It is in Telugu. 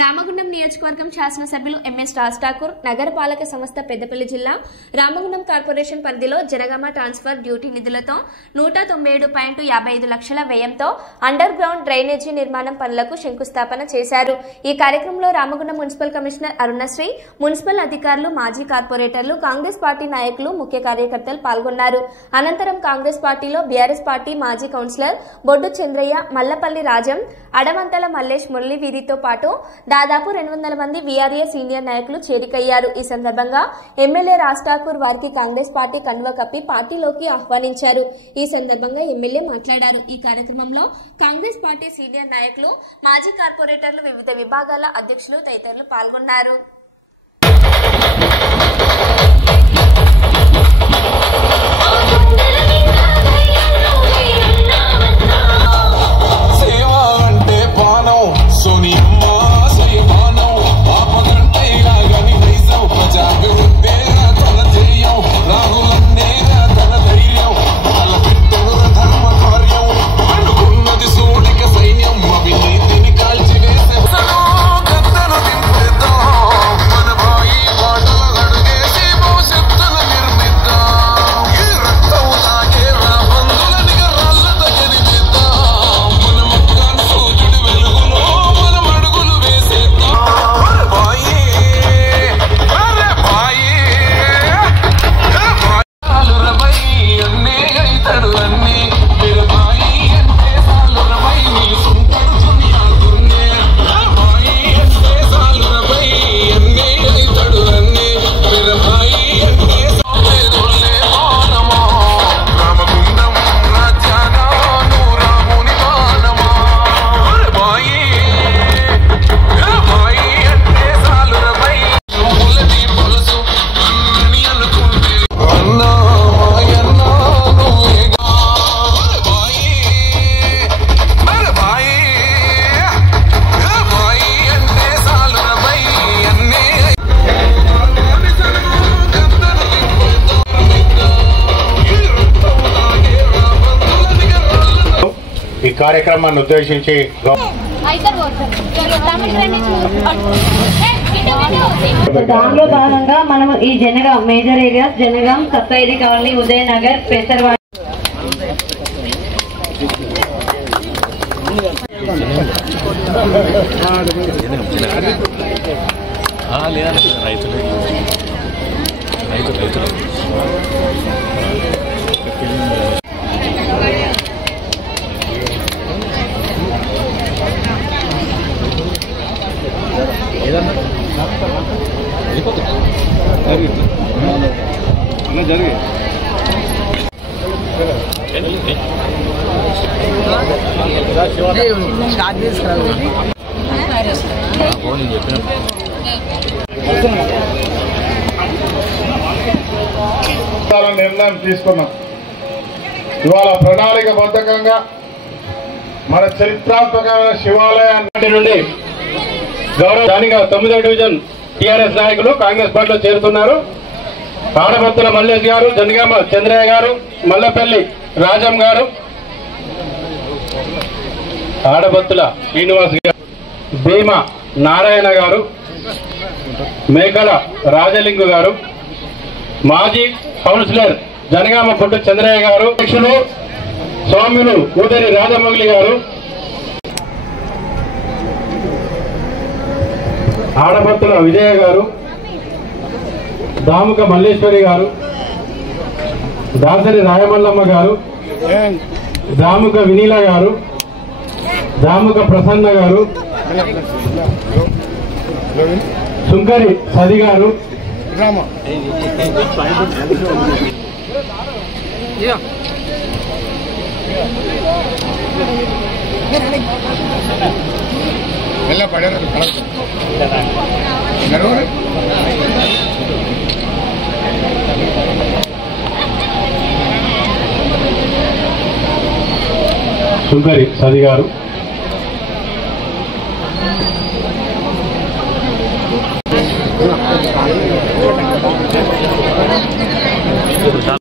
రామగుండం నియోజకవర్గం శాసనసభ్యులు ఎంఎస్ రాజ్ ఠాకూర్ నగరపాలక సంస్థ పెద్దపల్లి జిల్లా రామగుండం కార్పొరేషన్ పరిధిలో జనగామ ట్రాన్స్ఫర్ డ్యూటీ నిధులతో 197.55 లక్షల వ్యయంతో అండర్ గ్రౌండ్ డ్రైనేజీ నిర్మాణం పనులకు శంకుస్థాపన చేశారు. ఈ కార్యక్రమంలో Ramagundam municipal commissioner Arunasri, municipal అధికారులు, మాజీ కార్పొరేటర్లు, కాంగ్రెస్ పార్టీ నాయకులు, ముఖ్య కార్యకర్తలు పాల్గొన్నారు. అనంతరం కాంగ్రెస్ పార్టీలో బీఆర్ఎస్ పార్టీ మాజీ కౌన్సిలర్ బొడ్డు చంద్రయ్య, మల్లపల్లి రాజం, అడవంతల మల్లేష్ మురళి వీరితో పాటు దాదాపు 200 మంది వీఆర్ఏ సీనియర్ నాయకులు చేరికయ్యారు. ఈ సందర్భంగా ఎమ్మెల్యే రాజ్ ఠాకూర్ వారికి కాంగ్రెస్ పార్టీ కండువా కప్పి పార్టీలోకి ఆహ్వానించారు. ఈ సందర్భంగా ఎమ్మెల్యే మాట్లాడారు. ఈ కార్యక్రమంలో కాంగ్రెస్ పార్టీ సీనియర్ నాయకులు, మాజీ కార్పొరేటర్లు, వివిధ విభాగాల అధ్యక్షులు తదితరులు పాల్గొన్నారు. ఈ కార్యక్రమాన్ని ఉద్దేశించి దానిలో భాగంగా మనం ఈ జనగాం మేజర్ ఏరియాస్ జనగాం, సప్తైది కాలనీ, ఉదయనగర్, పెసర్వాడ జరిగి నిర్ణయం తీసుకున్నాం. ఇవాళ ప్రణాళికబద్ధంగా మన చరిత్రాత్మకమైన శివాలయాన్ని నుండి గౌరవ 9వ డివిజన్ టీఆర్ఎస్ నాయకులు కాంగ్రెస్ పార్టీలో చేరుతున్నారు. ఆడబత్తుల మల్లేష్ గారు, జనగామ చంద్రయ్య గారు, మల్లపల్లి రాజం గారు, ఆడబత్తుల శ్రీనివాస్ గారు, భీమా నారాయణ గారు, మేకల రాజలింగు గారు, మాజీ కౌన్సిలర్ జనగామ బొడ్డు చంద్రయ్య గారు, అధ్యక్షులు స్వాములు ఊదరి రాజమౌళి గారు, ఆడబత్తుల విజయ గారు, దాముక మల్లేశ్వరి గారు, దాసరి రాయమల్లమ్మ గారు, దాముక వినీల గారు, దాముక ప్రసన్న గారు, సుంకరి సది గారు, సుంకరి సది గారు,